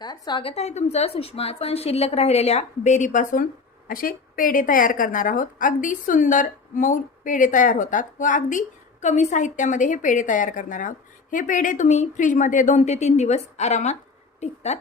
नमस्कार, स्वागत आहे तुमचं सुषमा। आपण शिल्लक राहिलेल्या बेरीपासून असे पेढे तयार करणार आहोत। अगदी सुंदर मऊ पेढे तयार होतात व अगदी कमी साहित्यामध्ये हे पेढे तयार करणार आहोत। हे पेढे तुम्ही फ्रीजमध्ये 2 ते 3 दिवस आरामात टिकतात।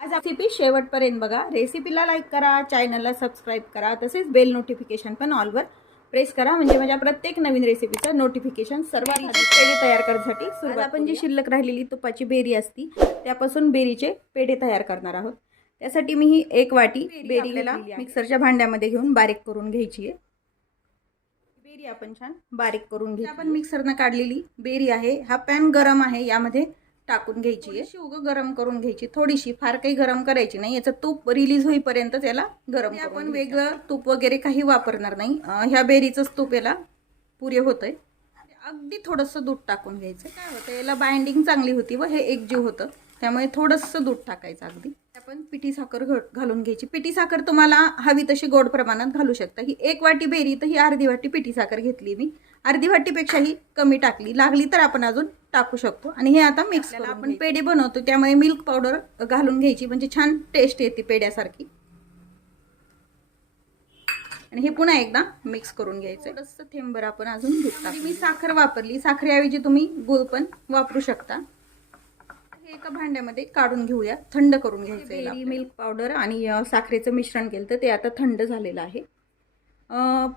आज रेसिपी शेवटपर्यंत बघा। रेसिपीला लाईक करा, चॅनलला सबस्क्राइब करा, तसेच बेल नोटिफिकेशन पण ऑलवर प्रेस करा, म्हणजे माझ्या प्रत्येक नवीन रेसिपीचं नोटिफिकेशन सर्वात आधी पेढे तयार करण्यासाठी सुरुवात। आपण जी शिल्लक राहिलेली तुपाची बेरी असती त्यापासून बेरीचे पेढे तयार करणार आहोत। त्यासाठी मी ही 1 वाटी बेरीला मिक्सरच्या भांड्यामध्ये घेऊन बारीक करून घ्यायची आहे। बेरी आपण छान बारीक करून घ्यायची। आपण मिक्सरने काढलेली बेरी आहे। हा पॅन गरम आहे, यामध्ये टाकून घ्यायची आहे। उग गरम करून घ्यायची, थोडीशी, फार काही गरम करायची नाही। याचं तूप रिलीज होईपर्यंत याला गरम करून आपण वेगळं तूप वगैरे काही वापरणार नाही। ह्या बेरीचंच तूप याला पुरे होतंय। अगदी थोडंसं दूध टाकून घ्यायचं। काय होतं, याला बाइंडिंग चांगली होती व हे एकजीव होतं, त्यामुळे थोडंसं दूध टाकायचं। अगदी आपण पिठी साखर घालून घ्यायची। पिठी साखर तुम्हाला हवी तशी गोड प्रमाणात घालू शकता। ही 1 वाटी बेरी तर ही अर्धी वाटी पिठी साखर घेतली मी। अर्धी वाटीपेक्षाही कमी टाकली, लागली तर आपण अजून टाकू शकतो। आणि हे आता मिक्स करून आपण पेढे बनवतो, त्यामुळे मिल्क पावडर घालून घ्यायची, म्हणजे छान टेस्ट येते पेढ्यासारखी। आणि हे पुन्हा एकदा मिक्स करून घ्यायचं। थोडंसं थेंबर आपण अजून दूध टाकू। मी साखर वापरली, साखरेऐवजी तुम्ही गूळ पण वापरू शकता। हे एका भांड्यामध्ये काढून घेऊया, थंड करून घ्यायचं। बेरी, मिल्क पावडर आणि साखरेचं मिश्रण केलं तर ते आता थंड झालेलं आहे।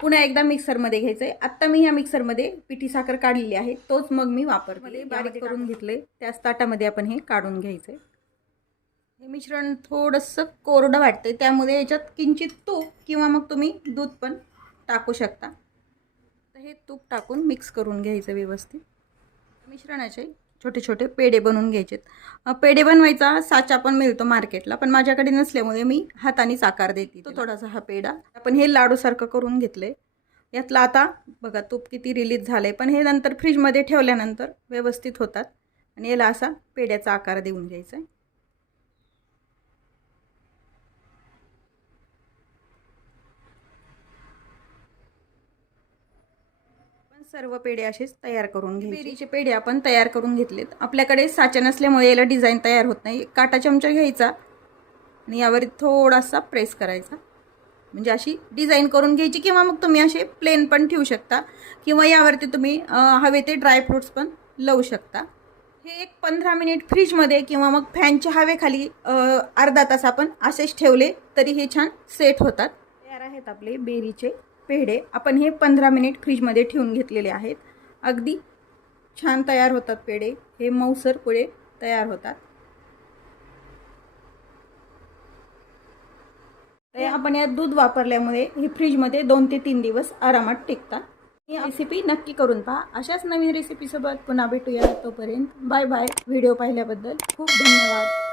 पुन्हा एकदा मिक्सरमध्ये घ्यायचंय। आता मी या मिक्सरमध्ये पिठी साखर काढलेली आहे, तोच मग मी वापरते। बारीक करून घेतले, त्याच ताटामध्ये आपण हे काढून घ्यायचंय। हे मिश्रण थोडंसं कोरडं वाटतंय, त्यामुळे याच्यात किंचित तूप किंवा मग तुम्ही दूध पण टाकू शकता। तर हे तूप टाकून मिक्स करून घ्यायचं व्यवस्थित। मिश्रणाचे छोटे छोटे पेढे बनवून घ्यायचेत। पेढे बनवायचा साचा पण मिळतो मार्केटला, पण माझ्याकडे नसल्यामुळे मी हातानेच आकार देते। तो थोडासा हा पेढा आपण हे लाडूसारखं करून घेतलंय। यातला आता बघा तूप किती रिलीज झालंय, पण हे नंतर फ्रीजमध्ये ठेवल्यानंतर व्यवस्थित होतात। आणि याला असा पेढ्याचा आकार देऊन घ्यायचा आहे। सर्व पेढे असेच तयार करून घ्यायचे। बेरीचे पेढे आपण तयार करून घेतलेत। आपल्याकडे साचा नसल्यामुळे याला डिझाईन तयार होत नाही। काटा चमचा घ्यायचा आणि यावर थोडासा प्रेस करायचा, म्हणजे अशी डिझाईन करून घ्यायची। किंवा मग तुम्ही असे प्लेन पण ठेवू शकता, किंवा यावरती तुम्ही हवे ते ड्राय फ्रूट्स पण लावू शकता। हे एक 15 मिनिट फ्रीजमध्ये किंवा मग फॅनच्या हवेखाली अर्धा तास आपण असेच ठेवले तरी हे छान सेट होतात। तयार आहेत आपले बेरीचे पेढे। आपण हे 15 मिनिट फ्रीजमध्ये ठेवून घेतलेले आहेत। अगदी छान तयार होतात पेढे, हे मऊसर पेढे तयार होतात। आपण यात दूध वापरल्यामुळे हे फ्रीजमध्ये 2 ते 3 दिवस आरामात टिकतात। ही रेसिपी नक्की करून पहा। अशाच नवीन रेसिपीसोबत पुन्हा भेटूया। तोपर्यंत बाय बाय। व्हिडिओ पाहिल्याबद्दल खूप धन्यवाद।